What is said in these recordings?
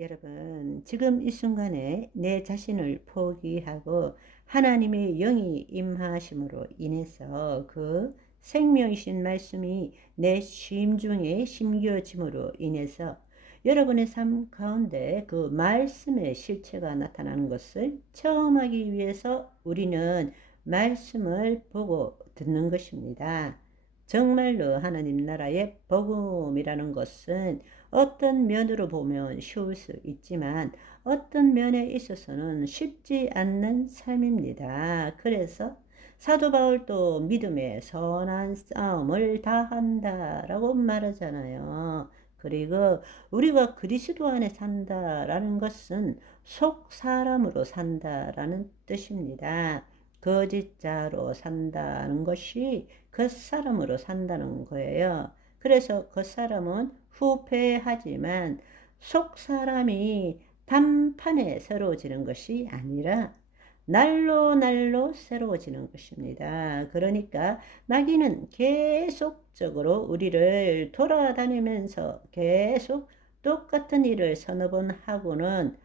여러분, 지금 이 순간에 내 자신을 포기하고 하나님의 영이 임하심으로 인해서 그 생명이신 말씀이 내 심중에 심겨짐으로 인해서 여러분의 삶 가운데 그 말씀의 실체가 나타나는 것을 체험하기 위해서 우리는 말씀을 보고 듣는 것입니다. 정말로 하나님 나라의 복음이라는 것은 어떤 면으로 보면 쉬울 수 있지만 어떤 면에 있어서는 쉽지 않는 삶입니다. 그래서 사도 바울도 믿음의 선한 싸움을 다한다라고 말하잖아요. 그리고 우리가 그리스도 안에 산다라는 것은 속 사람으로 산다라는 뜻입니다. 거짓자로 산다는 것이 겉사람으로 산다는 거예요. 그래서 겉사람은 후패하지만 속사람이 단판에 새로워지는 것이 아니라 날로 날로 새로워지는 것입니다. 그러니까 마귀는 계속적으로 우리를 돌아다니면서 계속 똑같은 일을 서너 번 하고는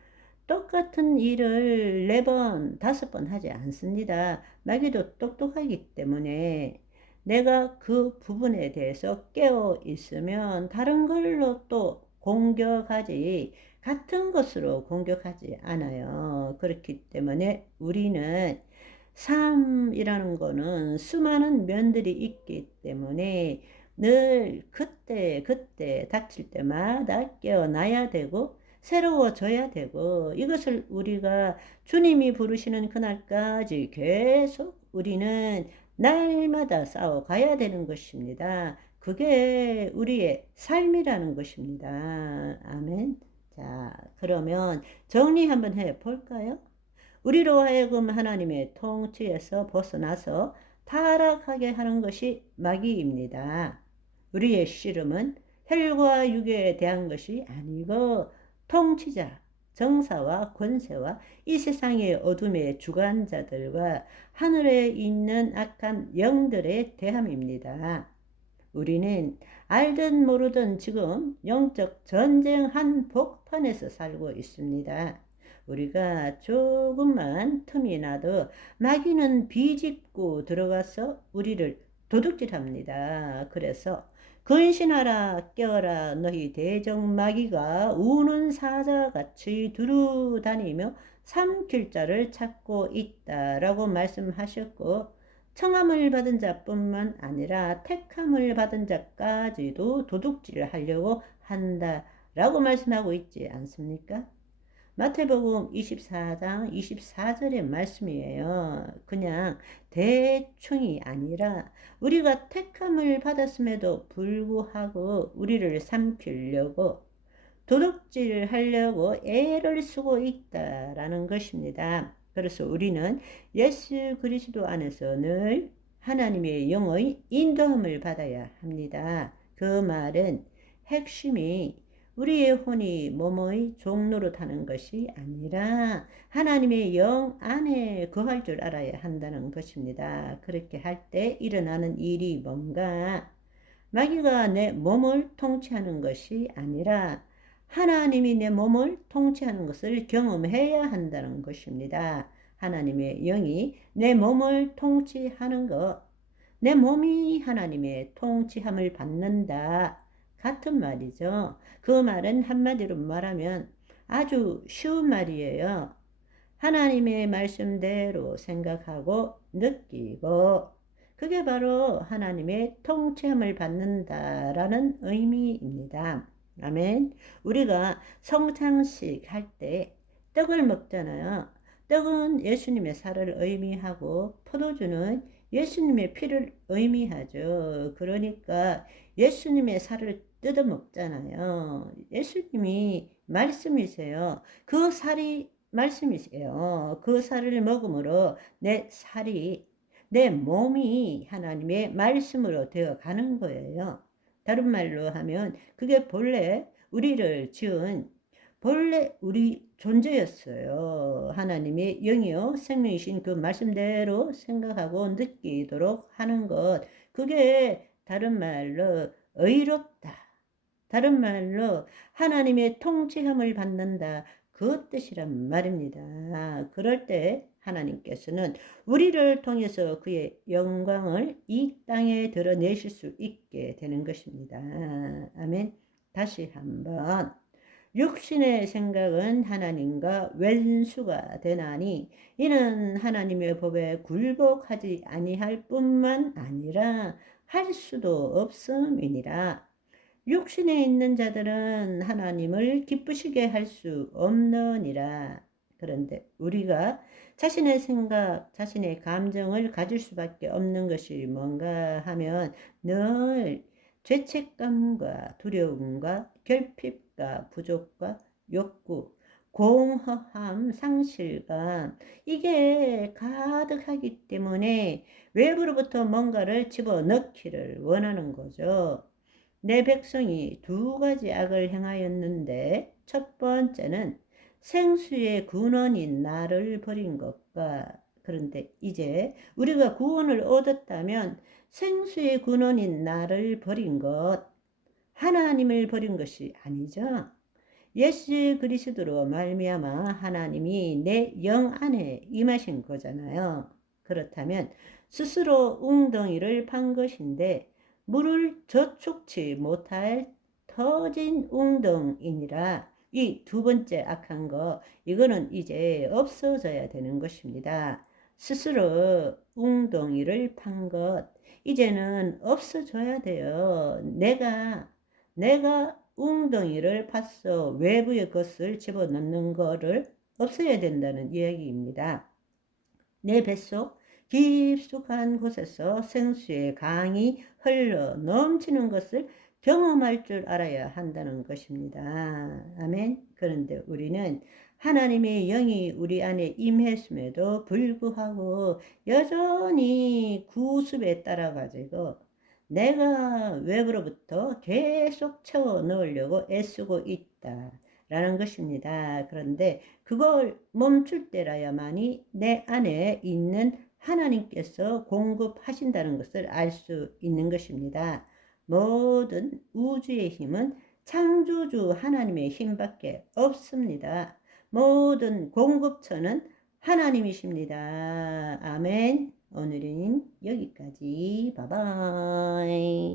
똑같은 일을 4번, 5번 하지 않습니다. 마귀도 똑똑하기 때문에 내가 그 부분에 대해서 깨어 있으면 다른 걸로 또 공격하지, 같은 것으로 공격하지 않아요. 그렇기 때문에 우리는 삶이라는 거는 수많은 면들이 있기 때문에 늘 그때 닥칠 때마다 깨어나야 되고 새로워져야 되고, 이것을 우리가 주님이 부르시는 그날까지 계속 우리는 날마다 싸워가야 되는 것입니다. 그게 우리의 삶이라는 것입니다. 아멘. 자, 그러면 정리 한번 해 볼까요? 우리로 하여금 하나님의 통치에서 벗어나서 타락하게 하는 것이 마귀입니다. 우리의 씨름은 혈과 육에 대한 것이 아니고 통치자, 정사와 권세와 이 세상의 어둠의 주관자들과 하늘에 있는 악한 영들에 대함입니다. 우리는 알든 모르든 지금 영적 전쟁 한복판에서 살고 있습니다. 우리가 조금만 틈이 나도 마귀는 비집고 들어가서 우리를 도둑질합니다. 그래서 근신하라 깨어라 너희 대적 마귀가 우는 사자같이 두루다니며 삼킬 자를 찾고 있다라고 말씀하셨고, 청함을 받은 자뿐만 아니라 택함을 받은 자까지도 도둑질을 하려고 한다라고 말씀하고 있지 않습니까? 마태복음 24장 24절의 말씀이에요. 그냥 대충이 아니라 우리가 택함을 받았음에도 불구하고 우리를 삼키려고 도둑질 하려고 애를 쓰고 있다라는 것입니다. 그래서 우리는 예수 그리스도 안에서 늘 하나님의 영의 인도함을 받아야 합니다. 그 말은 핵심이 우리의 혼이 몸의 종로로 타는 것이 아니라 하나님의 영 안에 거할 줄 알아야 한다는 것입니다. 그렇게 할 때 일어나는 일이 뭔가, 마귀가 내 몸을 통치하는 것이 아니라 하나님이 내 몸을 통치하는 것을 경험해야 한다는 것입니다. 하나님의 영이 내 몸을 통치하는 것, 내 몸이 하나님의 통치함을 받는다. 같은 말이죠. 그 말은 한마디로 말하면 아주 쉬운 말이에요. 하나님의 말씀대로 생각하고 느끼고, 그게 바로 하나님의 통치함을 받는다라는 의미입니다. 아멘. 우리가 성찬식 할 때 떡을 먹잖아요. 떡은 예수님의 살을 의미하고 포도주는 예수님의 피를 의미하죠. 그러니까 예수님의 살을 뜯어 먹잖아요. 예수님이 말씀이세요. 그 살이 말씀이세요. 그 살을 먹음으로 내 살이, 내 몸이 하나님의 말씀으로 되어 가는 거예요. 다른 말로 하면 그게 본래 우리를 지은 본래 우리 존재였어요. 하나님의 영이요 생명이신 그 말씀대로 생각하고 느끼도록 하는 것, 그게 다른 말로 의롭다, 다른 말로 하나님의 통치함을 받는다. 그 뜻이란 말입니다. 그럴 때 하나님께서는 우리를 통해서 그의 영광을 이 땅에 드러내실 수 있게 되는 것입니다. 아멘. 다시 한번. 육신의 생각은 하나님과 왼수가 되나니 이는 하나님의 법에 굴복하지 아니할 뿐만 아니라 할 수도 없음이니라. 육신에 있는 자들은 하나님을 기쁘시게 할 수 없느니라. 그런데 우리가 자신의 생각, 자신의 감정을 가질 수밖에 없는 것이 뭔가 하면 늘 죄책감과 두려움과 결핍과 부족과 욕구, 공허함, 상실감, 이게 가득하기 때문에 외부로부터 뭔가를 집어넣기를 원하는 거죠. 내 백성이 두 가지 악을 행하였는데 첫 번째는 생수의 근원인 나를 버린 것과, 그런데 이제 우리가 구원을 얻었다면 생수의 근원인 나를 버린 것, 하나님을 버린 것이 아니죠. 예수 그리스도로 말미암아 하나님이 내 영 안에 임하신 거잖아요. 그렇다면 스스로 웅덩이를 판 것인데 물을 저축치 못할 터진 웅덩이니라. 이 두 번째 악한 거, 이거는 이제 없어져야 되는 것입니다. 스스로 웅덩이를 판 것, 이제는 없어져야 돼요. 내가 웅덩이를 파서 외부의 것을 집어넣는 거를 없애야 된다는 이야기입니다. 내 뱃속 깊숙한 곳에서 생수의 강이 흘러 넘치는 것을 경험할 줄 알아야 한다는 것입니다. 아멘. 그런데 우리는 하나님의 영이 우리 안에 임했음에도 불구하고 여전히 구습에 따라가지고 내가 외부로부터 계속 채워 넣으려고 애쓰고 있다라는 것입니다. 그런데 그걸 멈출 때라야만이 내 안에 있는 하나님께서 공급하신다는 것을 알 수 있는 것입니다. 모든 우주의 힘은 창조주 하나님의 힘밖에 없습니다. 모든 공급처는 하나님이십니다. 아멘. 오늘은 여기까지. 바이바이.